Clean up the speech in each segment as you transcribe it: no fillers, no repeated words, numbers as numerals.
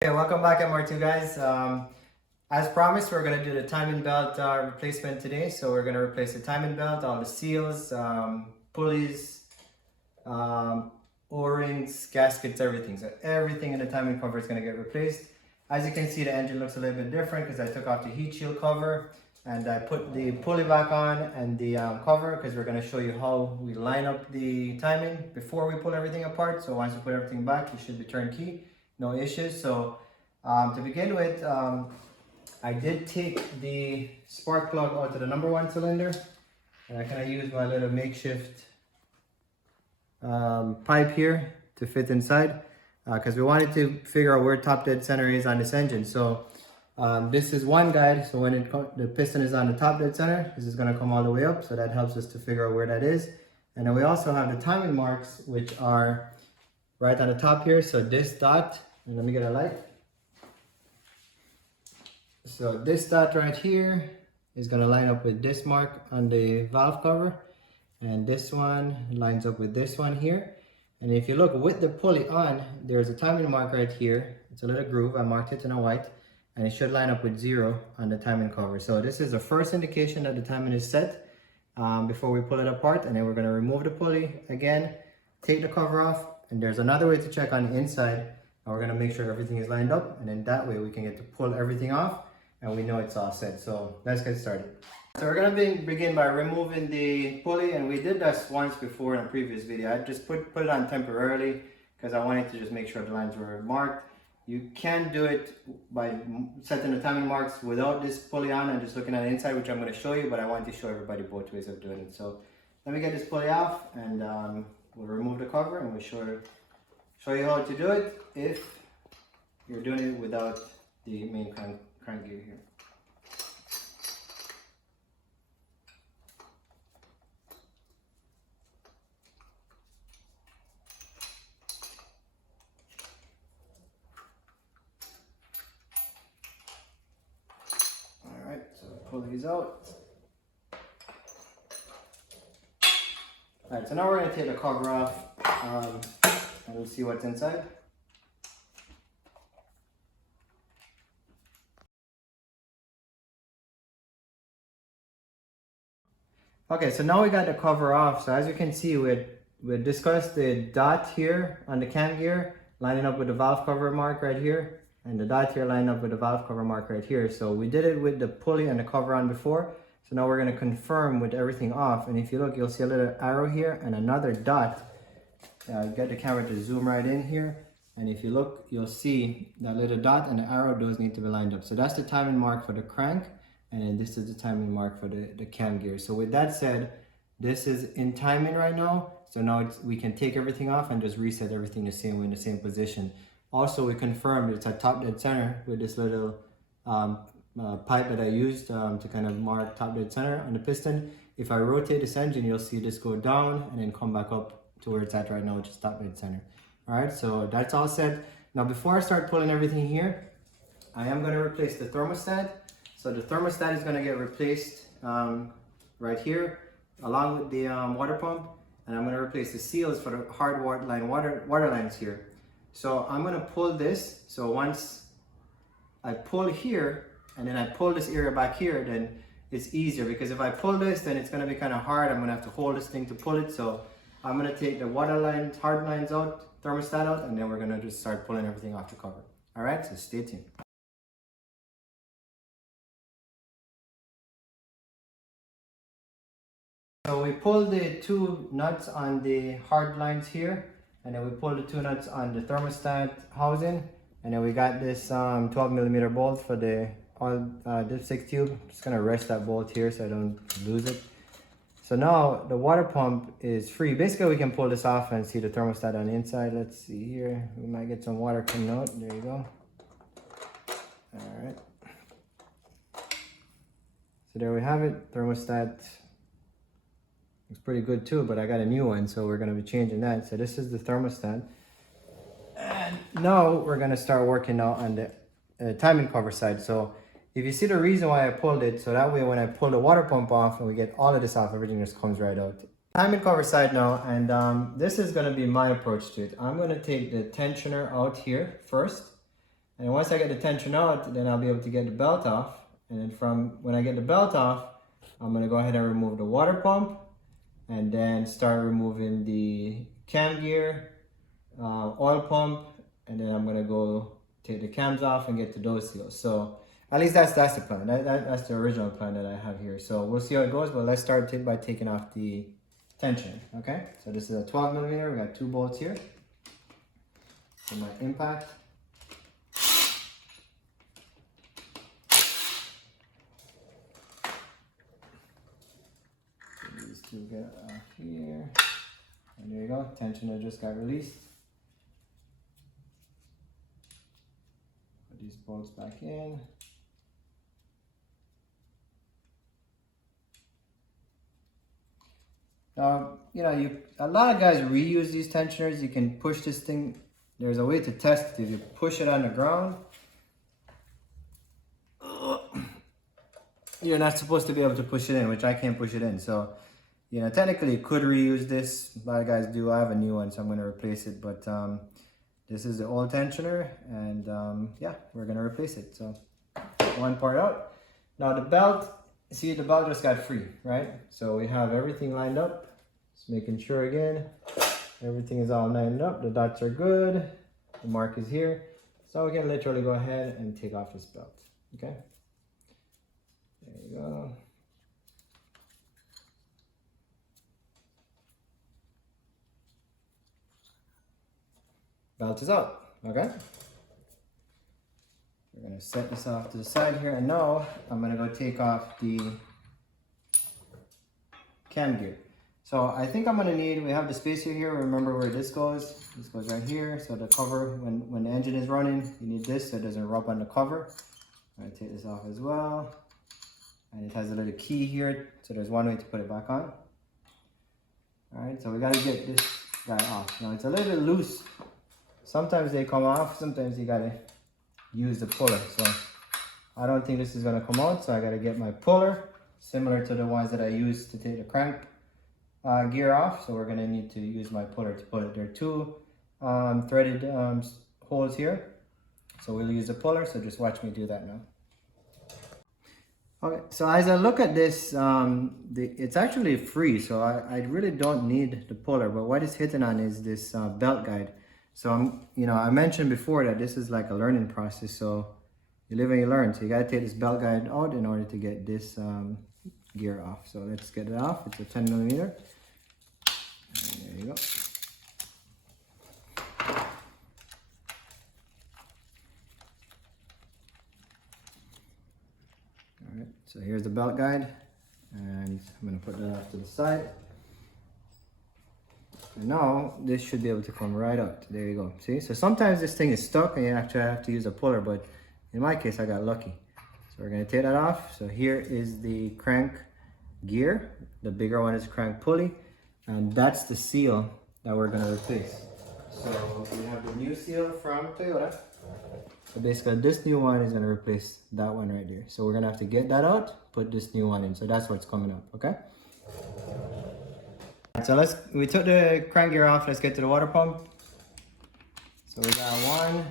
Hey, welcome back MR2 guys. As promised, we're going to do the timing belt replacement today. So we're going to replace the timing belt, all the seals, pulleys, O-rings, gaskets, everything. So everything in the timing cover is going to get replaced. As you can see, the engine looks a little bit different because I took off the heat shield cover and I put the pulley back on and the cover because we're going to show you how we line up the timing before we pull everything apart. So once you put everything back, you should be turnkey, no issues. So to begin with, I did take the spark plug out of the number one cylinder and I kind of used my little makeshift pipe here to fit inside because we wanted to figure out where top dead center is on this engine. So this is one guide, so when the piston is on the top dead center, this is going to come all the way up, so that helps us to figure out where that is. And then we also have the timing marks, which are right on the top here. So this dot, and let me get a light. So this dot right here is going to line up with this mark on the valve cover, and this one lines up with this one here. And if you look with the pulley on, there's a timing mark right here. It's a little groove. I marked it in a white, and it should line up with 0 on the timing cover. So this is the first indication that the timing is set before we pull it apart. And then we're going to remove the pulley again, take the cover off, and there's another way to check on the inside. And we're going to make sure everything is lined up, and then that way we can get to pull everything off and we know it's all set. So let's get started. So we're going to begin by removing the pulley, and we did this once before in a previous video. I just put it on temporarily because I wanted to just make sure the lines were marked. You can do it by setting the timing marks without this pulley on and just looking at the inside, which I'm going to show you, but I want to show everybody both ways of doing it. So let me get this pulley off, and we'll remove the cover, and we'll show you how to do it if you're doing it without the main crank gear here. Alright, so pull these out. Alright, so now we're going to take the cover off and we'll see what's inside. Okay, so now we got the cover off. So as you can see, we discussed the dot here on the cam gear lining up with the valve cover mark right here, and the dot here lining up with the valve cover mark right here. So we did it with the pulley and the cover on before. So now we're going to confirm with everything off. And if you look, you'll see a little arrow here and another dot. Get the camera to zoom right in here. And if you look, you'll see that little dot and the arrow, those need to be lined up. So that's the timing mark for the crank. And then this is the timing mark for the cam gear. So with that said, this is in timing right now. So now we can take everything off and just reset everything the same way in the same position. Also, we confirmed it's at top dead center with this little pipe that I used to kind of mark top dead center on the piston. If I rotate this engine, you'll see this go down and then come back up to where it's at right now, which is top dead center. All right, so that's all set. Now, before I start pulling everything here, I am going to replace the thermostat. So the thermostat is going to get replaced right here along with the water pump, and I'm going to replace the seals for the hard water lines here. So I'm going to pull this. So once I pull here and then I pull this area back here, then it's easier, because if I pull this, then it's going to be kind of hard. I'm going to have to hold this thing to pull it. So I'm going to take the water lines, hard lines out, thermostat out, and then we're going to just start pulling everything off the cover. All right, so stay tuned. So we pulled the 2 nuts on the hard lines here, and then we pulled the 2 nuts on the thermostat housing, and then we got this 12mm bolt for the dipstick tube. Just gonna rest that bolt here so I don't lose it. So now the water pump is free. Basically, we can pull this off and see the thermostat on the inside. Let's see here. We might get some water coming out. There you go. All right. So there we have it. Thermostat. It's pretty good too, but I got a new one, so we're going to be changing that. So this is the thermostat. And now we're going to start working now on the timing cover side. So if you see the reason why I pulled it, so that way when I pull the water pump off and we get all of this off, everything just comes right out. Timing cover side now, and this is going to be my approach to it. I'm going to take the tensioner out here first, And once I get the tension out, then I'll be able to get the belt off. And then from when I get the belt off, I'm gonna go ahead and remove the water pump and then start removing the cam gear, oil pump, and then I'm gonna go take the cams off and get the door seals. So at least that's the plan. That's the original plan that I have here. So we'll see how it goes, but let's start by taking off the tension, okay? So this is a 12 millimeter. We got 2 bolts here for my impact. These two get off here. And there you go, tensioner just got released. Put these bolts back in. You know, a lot of guys reuse these tensioners. You can push this thing. There's a way to test it. If you push it on the ground, you're not supposed to be able to push it in, which I can't push it in. So, you know, technically you could reuse this. A lot of guys do. I have a new one, so I'm going to replace it. But this is the old tensioner, and yeah, we're going to replace it. So, one part out. Now the belt, see, the belt just got free, right? So we have everything lined up. Just making sure again, everything is all lined up. The dots are good. The mark is here. So we can literally go ahead and take off this belt, okay? There you go. Belt is out, okay? We're gonna set this off to the side here, and now I'm gonna go take off the cam gear. So I think I'm gonna need, we have the spacer here, remember where this goes. This goes right here, so the cover, when the engine is running, you need this so it doesn't rub on the cover. I'm gonna take this off as well. And it has a little key here, so there's one way to put it back on. All right, so we gotta get this guy off. Now it's a little bit loose. Sometimes they come off, sometimes you gotta use the puller. So I don't think this is gonna come out, so I gotta get my puller, similar to the ones that I used to take the crank gear off. So we're gonna need to use my puller to pull it. There are 2 threaded holes here. So we'll use the puller, so just watch me do that now. Okay, so as I look at this, it's actually free, so I really don't need the puller, but what it's hitting on is this belt guide. So I mentioned before that this is like a learning process, so you live and you learn. So you gotta take this belt guide out in order to get this gear off. So let's get it off. It's a 10 millimeter. And there you go. Alright, so here's the belt guide, and I'm gonna put that off to the side. And now this should be able to come right out. There you go. See? So sometimes this thing is stuck and you actually have to use a puller, but in my case I got lucky. So we're gonna take that off. So here is the crank gear. The bigger one is crank pulley, and that's the seal that we're gonna replace. So we have the new seal from Toyota. So basically this new one is gonna replace that one right there. So we're gonna have to get that out, put this new one in. So that's what's coming up, okay? So we took the crank gear off, let's get to the water pump. So we got 1,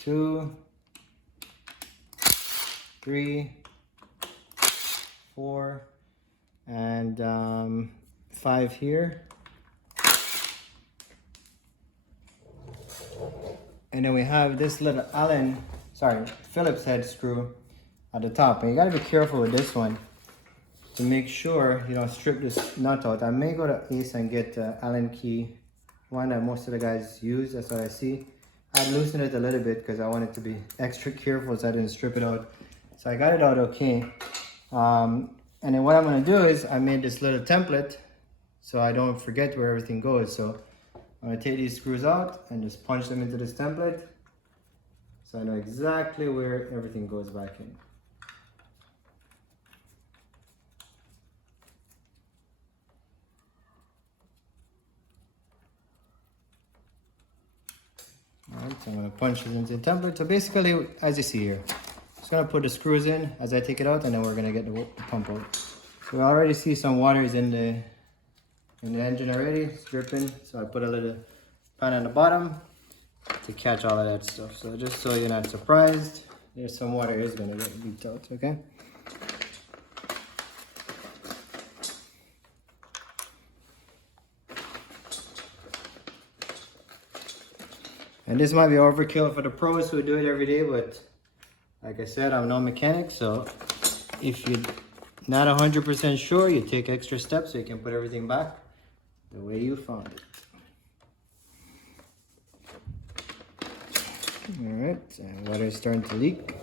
2, 3, 4, and 5 here. And then we have this little Phillips head screw at the top. And you gotta be careful with this one to make sure you don't strip this nut out. I may go to Ace and get Allen key, one that most of the guys use, that's what I see. I loosened it a little bit because I wanted to be extra careful so I didn't strip it out. So I got it out okay. And then what I'm gonna do is I made this little template so I don't forget where everything goes. So I'm gonna take these screws out and just punch them into this template so I know exactly where everything goes back in. Alright, so I'm going to punch it into the template. So basically, as you see here, just going to put the screws in as I take it out, and then we're going to get the pump out. So we already see some water is in the engine already, it's dripping. So I put a little pan on the bottom, to catch all of that stuff. So just so you're not surprised, there's some water is gonna get leaked out, okay? And this might be overkill for the pros who do it every day, but like I said, I'm no mechanic, so if you're not 100% sure, you take extra steps so you can put everything back the way you found it. All right, and water is starting to leak.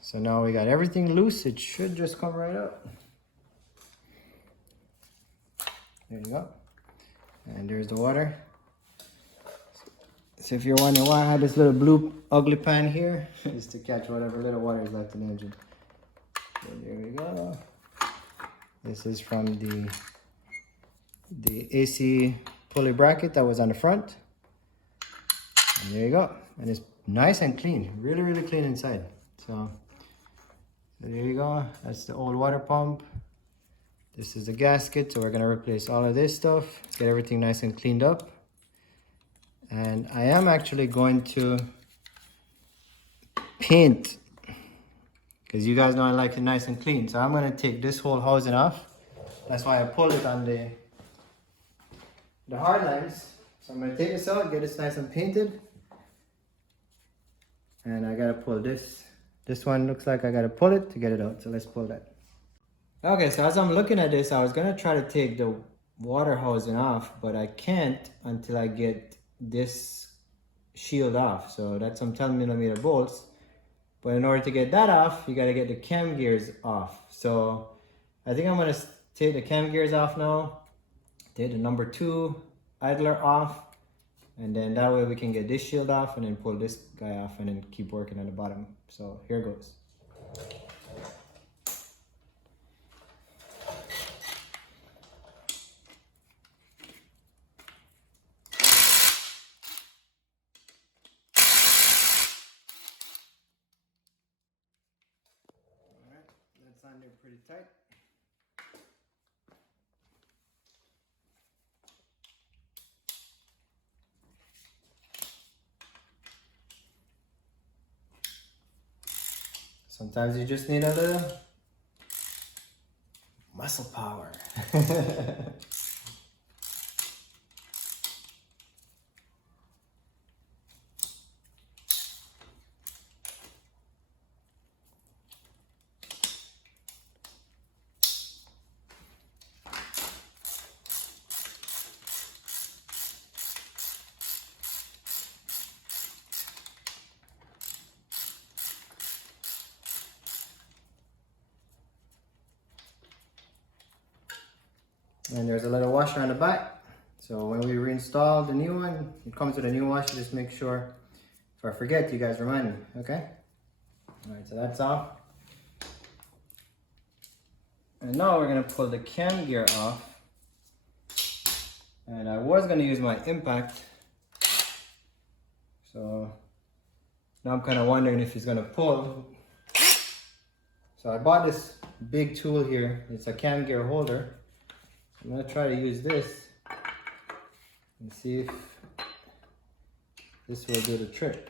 So now we got everything loose. It should just come right out. There you go. And there's the water. So if you're wondering why I have this little blue ugly pan here, is to catch whatever little water is left in the engine. So there we go. This is from the AC pulley bracket that was on the front. And there you go. And it's nice and clean, really, really clean inside. So there you go. That's the old water pump. This is the gasket, so we're gonna replace all of this stuff, get everything nice and cleaned up. And I am actually going to paint, because you guys know I like it nice and clean. So I'm gonna take this whole housing off. That's why I pulled it on the hard lines. So I'm gonna take this out, get this nice and painted. And I gotta pull this. This one looks like I gotta pull it to get it out, so let's pull that. Okay, so as I'm looking at this, I was gonna try to take the water housing off, but I can't until I get this shield off. So that's some 10mm bolts. But in order to get that off, you gotta get the cam gears off. So I think I'm gonna take the cam gears off now, take the number 2 idler off, and then that way we can get this shield off and then pull this guy off and then keep working on the bottom. So here goes. That's on there pretty tight. Sometimes you just need a little muscle power. And there's a little washer on the back. So when we reinstall the new one, it comes with a new washer. Just make sure, if I forget, you guys remind me, okay? All right, so that's off. And now we're gonna pull the cam gear off. And I was gonna use my impact. So now I'm kind of wondering if it's gonna pull. So I bought this big tool here. It's a cam gear holder. I'm gonna try to use this and see if this will do the trick.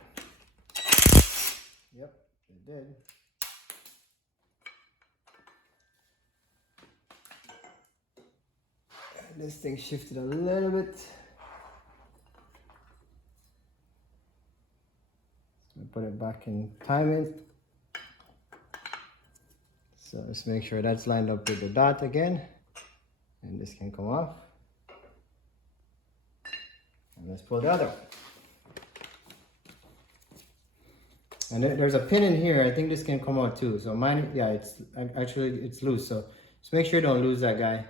Yep, it did. And this thing shifted a little bit. So put it back in timing. So let's make sure that's lined up with the dot again. And this can come off. And let's pull the other one. And there's a pin in here. I think this can come out too. So mine, yeah, it's actually it's loose. So just make sure you don't lose that guy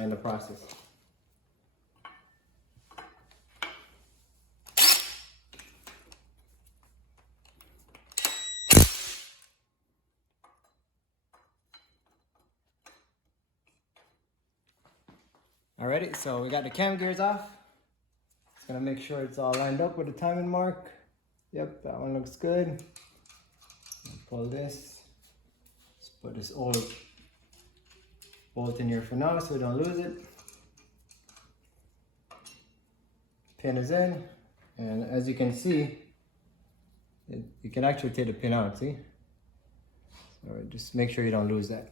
in the process. Alrighty, so we got the cam gears off. Just gonna make sure it's all lined up with the timing mark. Yep, that one looks good. Pull this. Let's put this old bolt in here for now so we don't lose it. pin is in, and as you can see, you can actually take the pin out, see? So just make sure you don't lose that.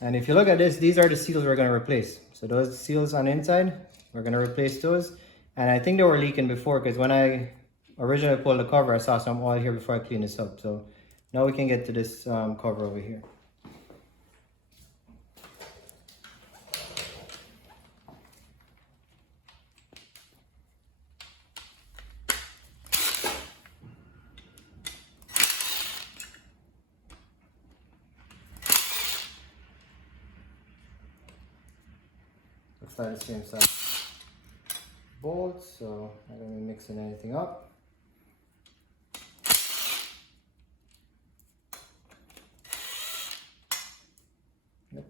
And if you look at this, these are the seals we're gonna replace. So those seals on the inside, we're gonna replace those. And I think they were leaking before, because when I originally pulled the cover, I saw some oil here before I cleaned this up. So now we can get to this cover over here. Looks like the same size bolts, so I'm not gonna be mixing anything up. Yep.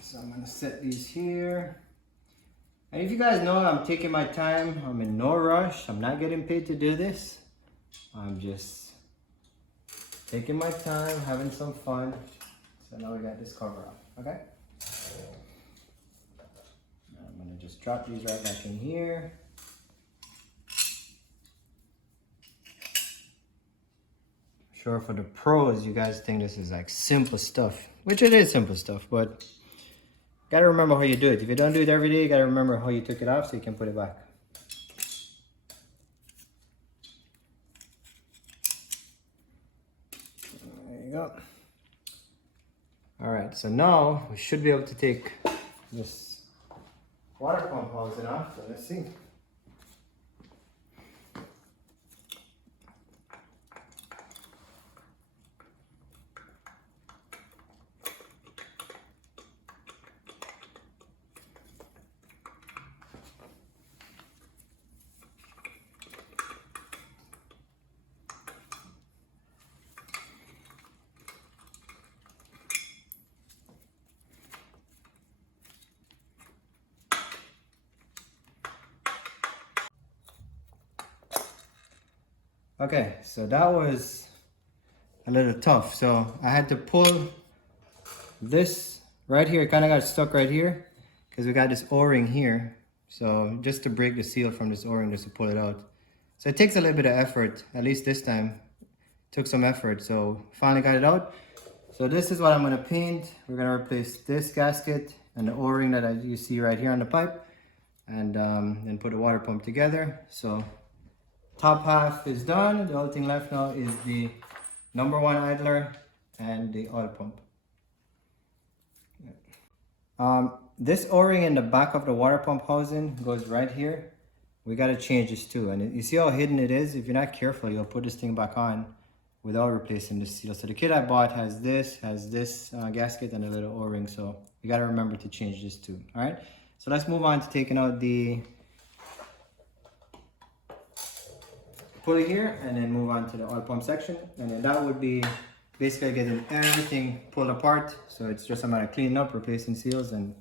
So I'm gonna set these here. And if you guys know, I'm taking my time. I'm in no rush. I'm not getting paid to do this. I'm just taking my time, having some fun. So now we got this cover off, okay? I'm gonna just drop these right back in here. Sure, for the pros, you guys think this is like simple stuff, which it is simple stuff, but gotta remember how you do it. If you don't do it every day, you gotta remember how you took it off so you can put it back. There you go. All right, so now we should be able to take this water pump housing off, so let's see. Okay, so that was a little tough. So I had to pull this right here. It kind of got stuck right here because we got this O-ring here. So just to break the seal from this O-ring, just to pull it out. So it takes a little bit of effort, at least this time. It took some effort, so finally got it out. So this is what I'm gonna paint. We're gonna replace this gasket and the O-ring that you see right here on the pipe, and then put the water pump together. So top half is done. The only thing left now is the #1 idler and the oil pump. This O-ring in the back of the water pump housing goes right here. We got to change this too. And you see how hidden it is? If you're not careful, you'll put this thing back on without replacing the seal. So the kit I bought has this gasket and a little O-ring. So you got to remember to change this too. All right. So let's move on to taking out the pulley here, and then move on to the oil pump section, and then that would be basically getting everything pulled apart. So it's just a matter of cleaning up, replacing seals, and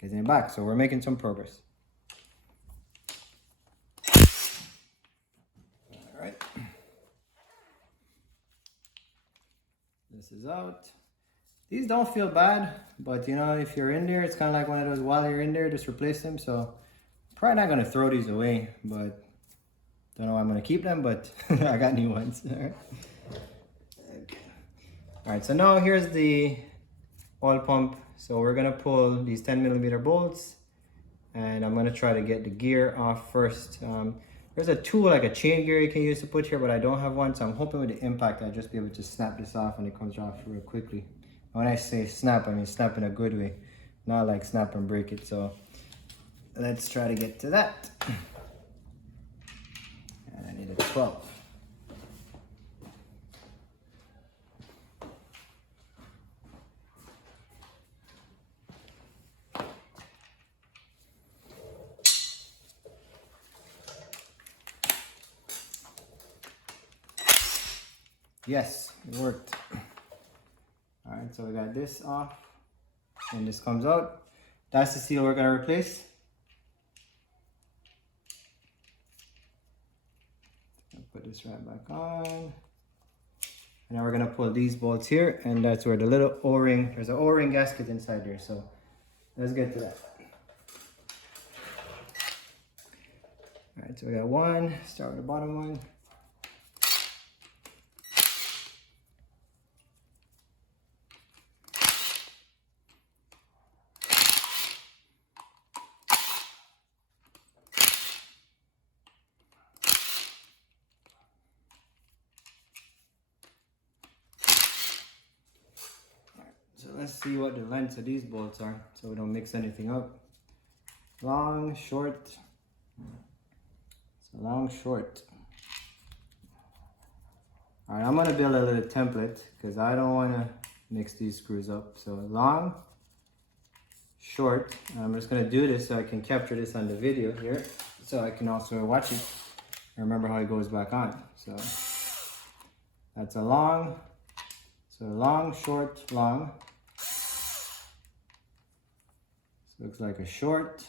getting it back. So we're making some progress. All right, this is out. These don't feel bad, but you know, if you're in there, it's kind of like one of those, while you're in there, just replace them. So probably not gonna throw these away, but don't know why I'm gonna keep them, but I got new ones. All right. Okay. All right, so now here's the oil pump. So we're gonna pull these 10mm bolts, and I'm gonna try to get the gear off first. There's a tool, like a chain gear, you can use to put here, but I don't have one, so I'm hoping with the impact I'll just be able to snap this off and it comes off real quickly. When I say snap, I mean snap in a good way, not like snap and break it. So let's try to get to that. And I need a 12. Yes, it worked. All right, so we got this off, and this comes out. That's the seal we're gonna replace. I'll put this right back on. And now we're gonna pull these bolts here, and that's where the little O-ring, there's an O-ring gasket inside there, so let's get to that. All right, so we got one, start with the bottom one. So let's see what the lengths of these bolts are so we don't mix anything up. Long, short. So long, short. All right, I'm gonna build a little template because I don't wanna mix these screws up. So long, short. And I'm just gonna do this so I can capture this on the video here so I can also watch it and remember how it goes back on. So that's a long, so long, short, long. So looks like a short,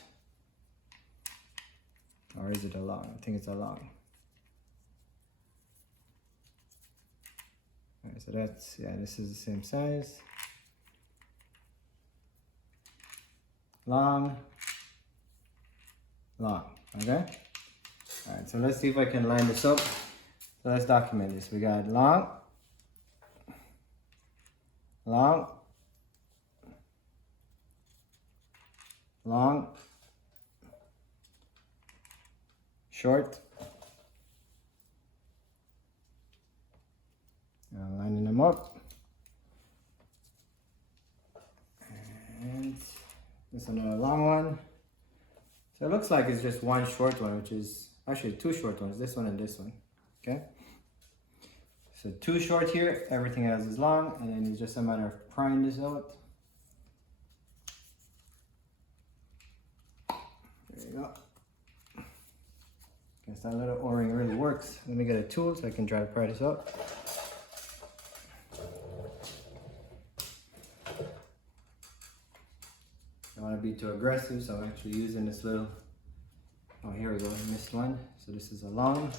or is it a long? I think it's a long. All right, so that's, yeah, this is the same size. Long, long, okay? All right, so let's see if I can line this up. So let's document this. We got long, long, long, short. Now lining them up. And this another long one. So it looks like it's just one short one, which is actually two short ones, this one and this one. Okay. So two short here, everything else is long, and then it's just a matter of prying this out. There you go. Guess that little O-ring really works. Let me get a tool so I can try to pry this out. I don't want to be too aggressive, so I'm actually using this little, oh here we go, I missed one. So this is a long.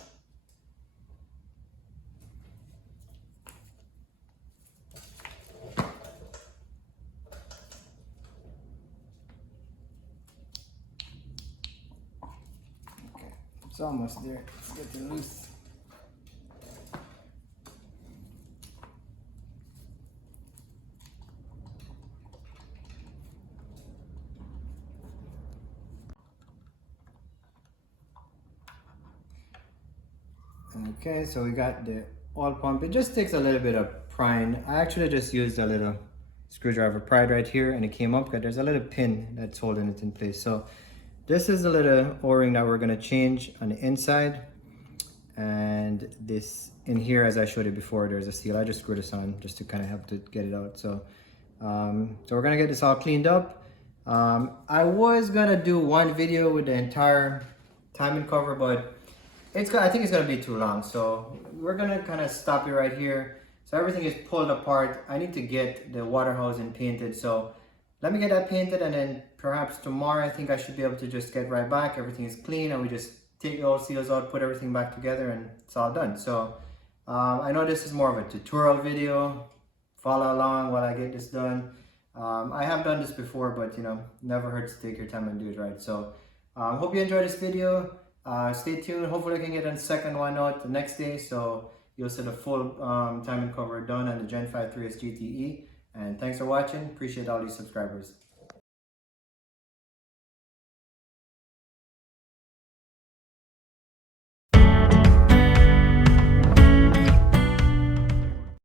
Okay, it's almost there, let's get it loose. Okay, so we got the oil pump. It just takes a little bit of prying. I actually just used a little screwdriver pried right here and it came up because there's a little pin that's holding it in place. So this is a little O-ring that we're gonna change on the inside. And this in here, as I showed you before, there's a seal. I just screwed this on just to kind of help to get it out. So, so we're gonna get this all cleaned up. I was gonna do one video with the entire timing cover, but I think it's gonna be too long, so we're gonna kind of stop it right here. So everything is pulled apart. I need to get the water housing painted, so let me get that painted, and then perhaps tomorrow I think I should be able to just get right back. Everything is clean, and we just take the old seals out, put everything back together, and it's all done. So I know this is more of a tutorial video. Follow along while I get this done. I have done this before, but you know, never hurts to take your time and do it right. So hope you enjoyed this video. Stay tuned. Hopefully I can get a second one out the next day, so you'll see the full timing cover done on the Gen 5 3S GTE. And thanks for watching. Appreciate all these subscribers.